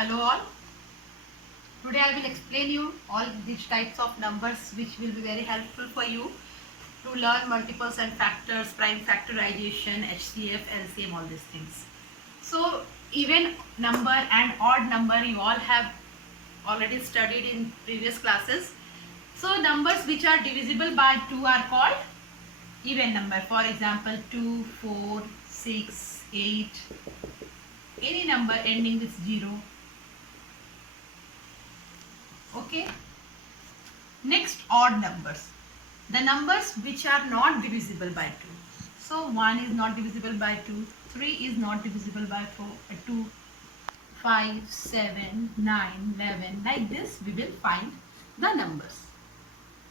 Hello all. Today I will explain you all these types of numbers which will be very helpful for you to learn multiples and factors, prime factorization, HCF, LCM, all these things. So even number and odd number you all have already studied in previous classes. So numbers which are divisible by 2 are called even number. For example 2, 4, 6, 8, any number ending with 0. Okay. Next, odd numbers. The numbers which are not divisible by 2. So 1 is not divisible by 2, 3 is not divisible by 2, 5, 7, 9, 11. Like this we will find the numbers.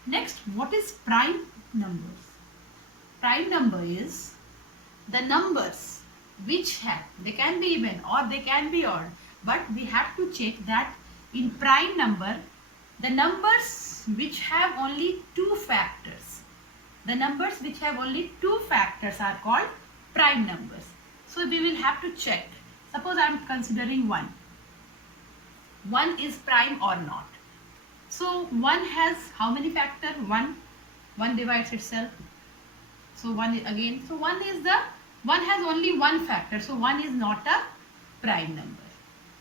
Next, what is prime numbers? Prime number is the numbers which have, they can be even or they can be odd, but we have to check that in prime number the numbers which have only two factors. The numbers which have only two factors are called prime numbers. So we will have to check. Suppose I am considering 1. 1 is prime or not. So 1 has how many factors? 1. 1 divides itself. So 1 is again. So 1 has only one factor. So 1 is not a prime number.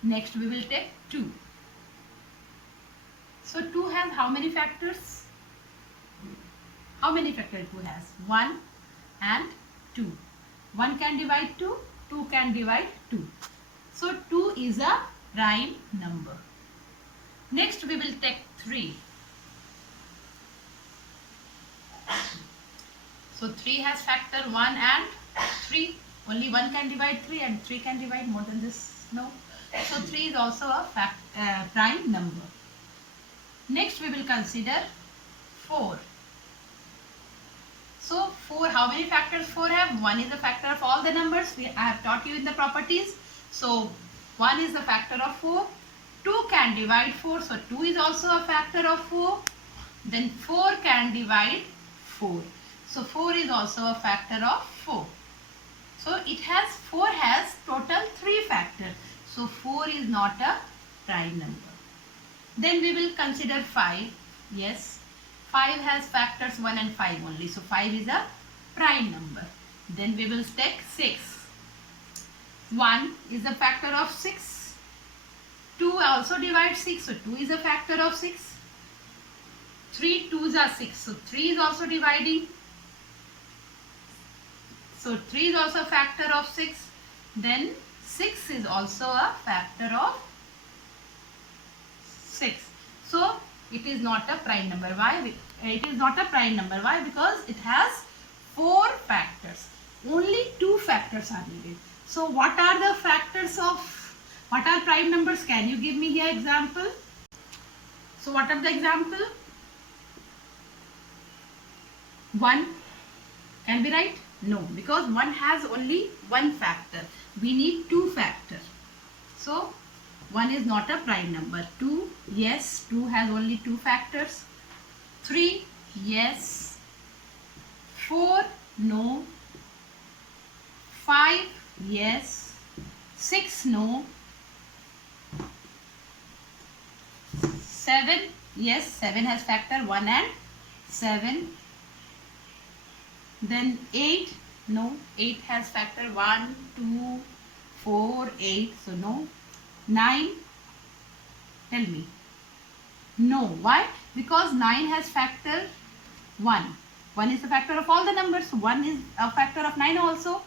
Next we will take 2. So 2 has how many factors? How many factors 2 has? 1 and 2. 1 can divide 2, 2 can divide 2. So 2 is a prime number. Next we will take 3. So 3 has factor 1 and 3. Only 1 can divide 3 and 3 can divide more than this. No. So 3 is also a prime number. Next we will consider 4. So 4, how many factors 4 have? 1 is the factor of all the numbers. I have taught you in the properties. So 1 is the factor of 4. 2 can divide 4. So 2 is also a factor of 4. Then 4 can divide 4. So 4 is also a factor of 4. So 4 has total 3 factors. So 4 is not a prime number. Then we will consider 5. Yes, 5 has factors 1 and 5 only. So 5 is a prime number. Then we will take 6. 1 is a factor of 6. 2 also divides 6. So 2 is a factor of 6. 3 2s are 6. So 3 is also dividing. So 3 is also a factor of 6. Then 6 is also a factor of 6. So it is not a prime number. Why? It is not a prime number. Why? Because it has 4 factors. Only 2 factors are needed. So what are the factors of, what are prime numbers? Can you give me here example? So what are the example? 1 can be right? No, because 1 has only one factor. We need 2 factors. So 1 is not a prime number. 2, yes, 2 has only 2 factors. 3, yes. 4, no. 5, yes. 6, no. 7, yes, 7 has factor 1 and 7. Then 8, no. 8 has factor 1, 2, 4, 8, so no. 9, tell me. No. Why? Because 9 has factor 1. 1 is the factor of all the numbers. 1 is a factor of 9 also.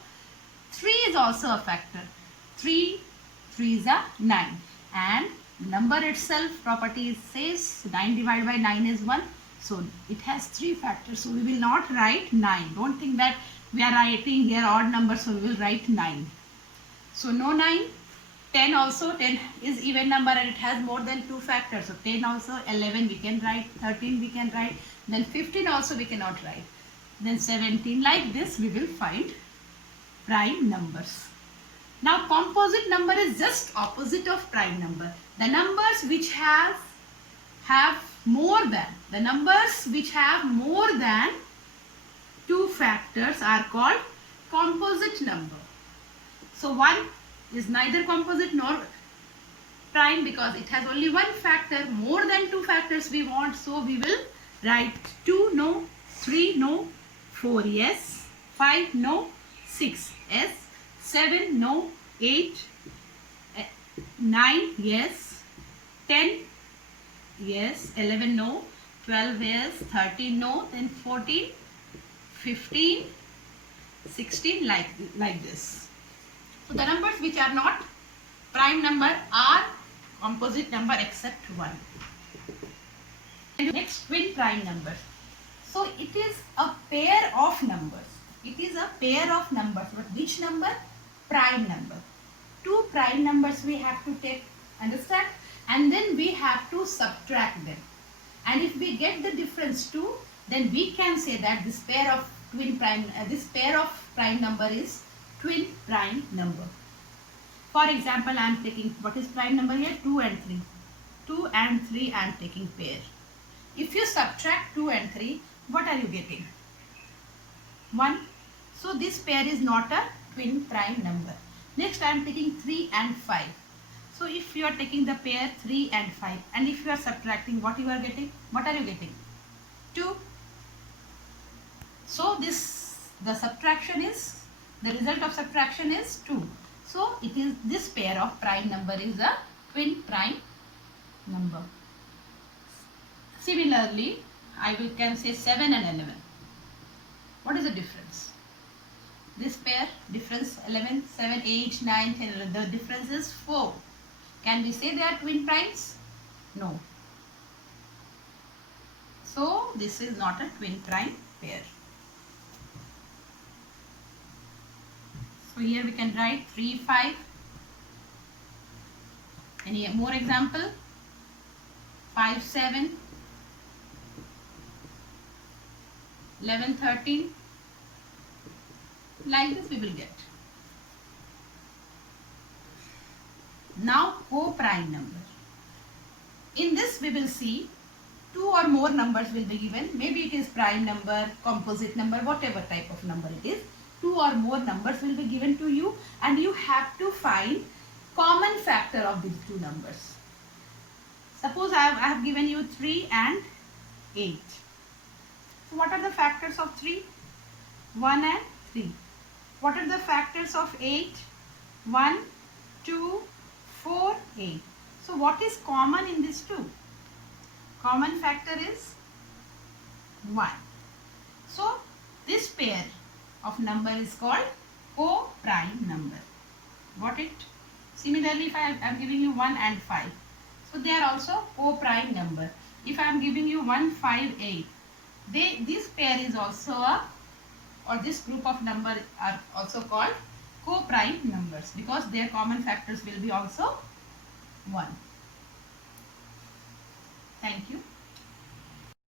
3 is also a factor. 3 is a 9. And number itself, property says 9 divided by 9 is 1. So it has 3 factors. So we will not write 9. Don't think that we are writing here odd numbers. So we will write 9. So no 9. 10 also, 10 is even number and it has more than 2 factors. So 10 also, 11 we can write, 13 we can write, then 15 also we cannot write. Then 17, like this we will find prime numbers. Now composite number is just opposite of prime number. The numbers which have more than 2 factors are called composite number. So 1 is neither composite nor prime prime because it has only one factor. More than two factors we want, so we will write 2 no, 3 no, 4 yes, 5 no, 6 yes, 7 no, 8, 9 yes, 10 yes, 11 no, 12 yes, 13 no, then 14, 15, 16, like this. So the numbers which are not prime number are composite number except 1. And next, twin prime number. So it is a pair of numbers. It is a pair of numbers. But which number? Prime number. Two prime numbers we have to take, understand? And then we have to subtract them. And if we get the difference 2, then we can say that this pair of prime number is twin prime number. For example, I am taking, what is prime number here? 2 and 3. 2 and 3 I am taking pair. If you subtract 2 and 3, what are you getting? 1. So this pair is not a twin prime number. Next I am taking 3 and 5. So if you are taking the pair 3 and 5, and if you are subtracting, what you are getting? What are you getting? 2. So the result of subtraction is 2. So it is, this pair of prime number is a twin prime number. Similarly, I can say 7 and 11. What is the difference? This pair, difference 11, 7, 8, 9, 10, 11. The difference is 4. Can we say they are twin primes? No. So this is not a twin prime pair. So here we can write 3, 5. Any more example? 5, 7. 11, 13. Like this we will get. Now co-prime number. In this we will see 2 or more numbers will be given. Maybe it is prime number, composite number, whatever type of number it is. 2 or more numbers will be given to you, and you have to find common factor of these two numbers. Suppose I have given you 3 and 8. So what are the factors of 3? 1 and 3. What are the factors of 8? 1, 2, 4, 8. So what is common in these two? Common factor is 1. So this pair of number is called co-prime number. Got it? Similarly, if I am giving you 1 and 5, so they are also co-prime number. If I am giving you 1, 5, 8, this pair is also this group of number are also called co-prime numbers because their common factors will be also 1. Thank you.